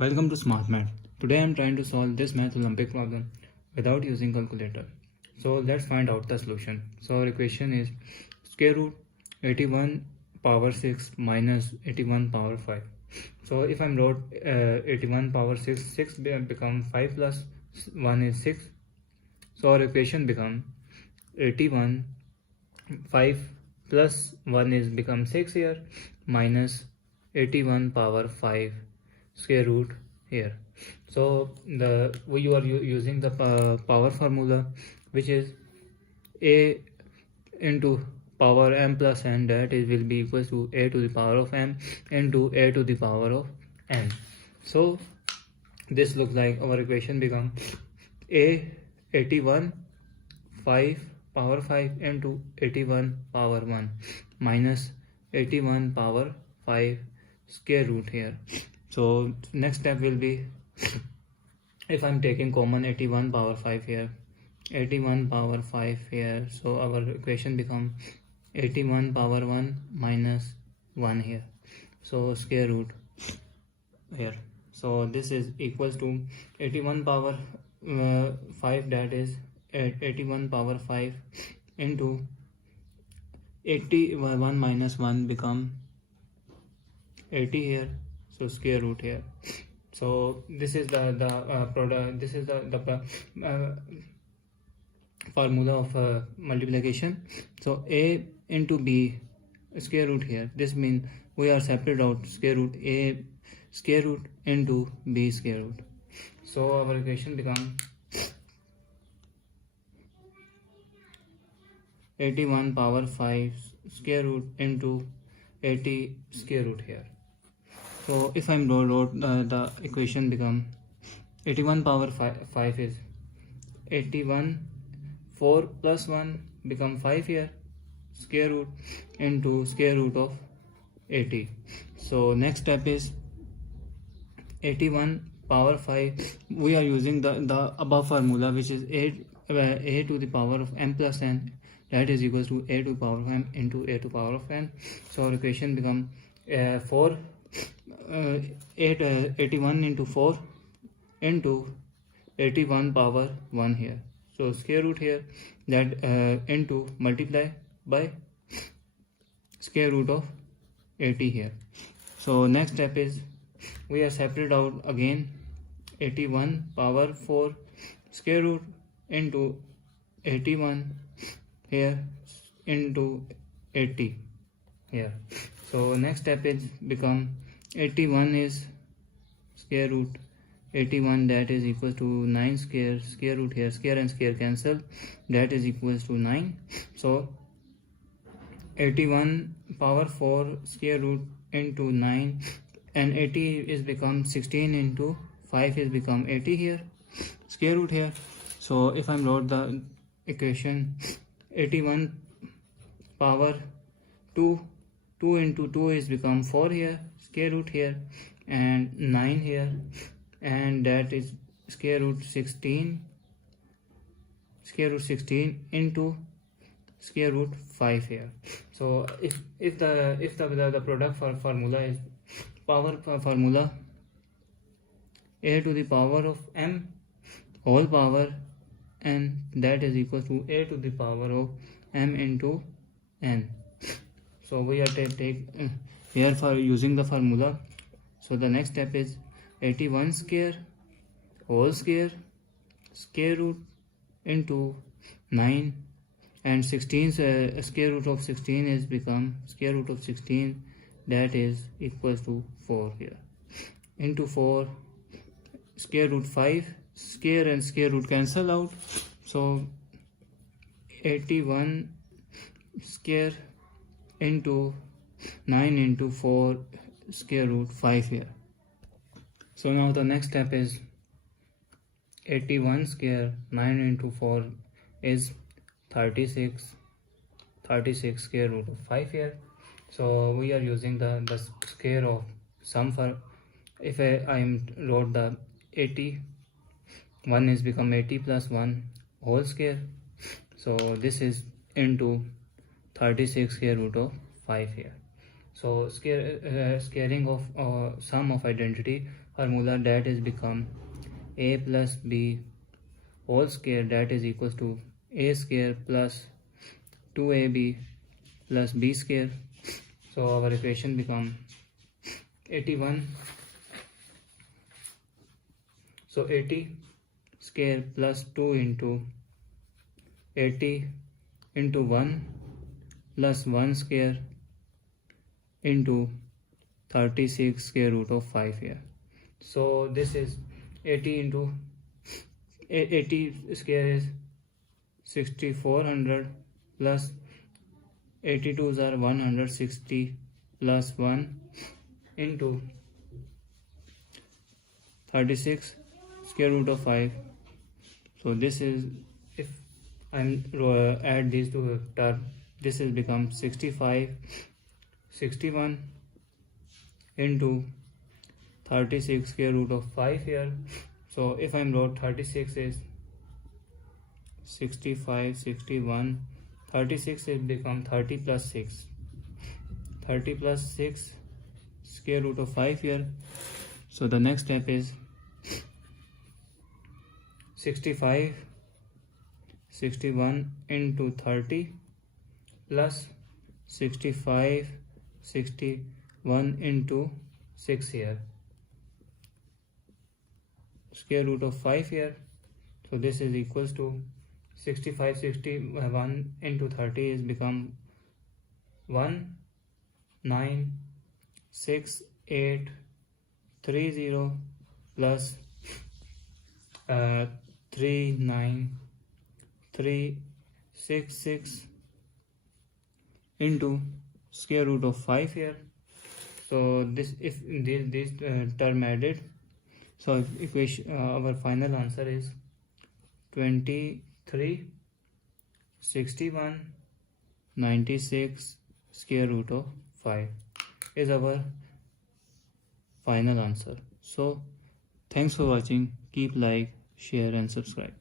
Welcome to Smart Math. Today I am trying to solve this math Olympic problem without using calculator. So let's find out the solution. So our equation is square root 81 power 6 minus 81 power 5. So if I'm wrote 81 power 6 become 5 plus 1 is 6. So our equation become 81 5 plus 1 is become 6 here minus 81 power 5 square root here. So we are using the power formula, which is a into power m plus n, that is will be equal to a to the power of m into a to the power of n. So this looks like our equation become a 81 5 power 5 into 81 power 1 minus 81 power 5 square root here. So next step will be, if I'm taking common 81 power 5 here, 81 power 5 here, so our equation become 81 power 1 minus 1 here, so square root here. So this is equals to 81 power 5, that is 81 power 5 into 81 minus 1 become 80 here, so square root here. So this is the product, this is the formula of multiplication. So a into b square root here, this means we are separate out square root a square root into b square root. So our equation become 81 power 5 square root into 80 square root here. So if I'm wrote the equation become 81 power 5 is 81 4 plus 1 become 5 here, square root into square root of 80. So next step is 81 power 5, we are using the above formula, which is a to the power of m plus n, that is equals to a to the power of m into a to the power of n. So our equation become 81 into 4 into 81 power 1 here, so square root here, that into multiply by square root of 80 here. So next step is, we are separate out again 81 power 4 square root into 81 here into 80 here. So next step is become 81 is square root 81, that is equals to 9 square root here, square and square cancel, that is equals to 9. So 81 power 4 square root into 9, and 80 is become 16 into 5 is become 80 here, square root here. So if I'm wrote the equation 81 power 2 into 2 is become 4 here, square root here, and 9 here, and that is square root 16 into square root 5 here. So if the product for formula is power formula a to the power of m whole power n, that is equal to a to the power of m into n. So we are take here for using the formula. So the next step is 81 square whole square root into 9, and 16 square root of 16 is become square root of 16, that is equals to 4 here, into 4 square root 5, square and square root cancel out, so 81 square into 9 into 4 square root 5 here. So now the next step is 81 square 9 into 4 is 36 square root of 5 here. So we are using the square of sum for, if I wrote the 80, 1 is become 80 plus 1 whole square, so this is into 36 square root of 5 here. So scaling of sum of identity formula, that is become a plus b whole square, that is equals to a square plus 2ab plus b square. So our equation become 81. So 80 square plus 2 into 80 into 1 plus 1 square into 36 square root of 5 here. So this is 80 into 80 square is 6400 plus 82s are 160 plus 1 into 36 square root of 5. So this is, if I add these two terms, this is become 65 61 into 36 square root of 5 here. So if I'm wrote 36 is 65 61, 36 is become 30 plus 6, 30 plus 6 square root of 5 here. So the next step is 65 61 into 30 plus 65 61 into 6 here, square root of 5 here. So this is equals to 65 61 into 30 is become 1 9 6 8 3 0 plus 3 9 3 6 6 into square root of 5 here. So this, if this term added, so equation our final answer is 23 61 96 square root of 5 is our final answer. So thanks for watching. Keep like, share and subscribe.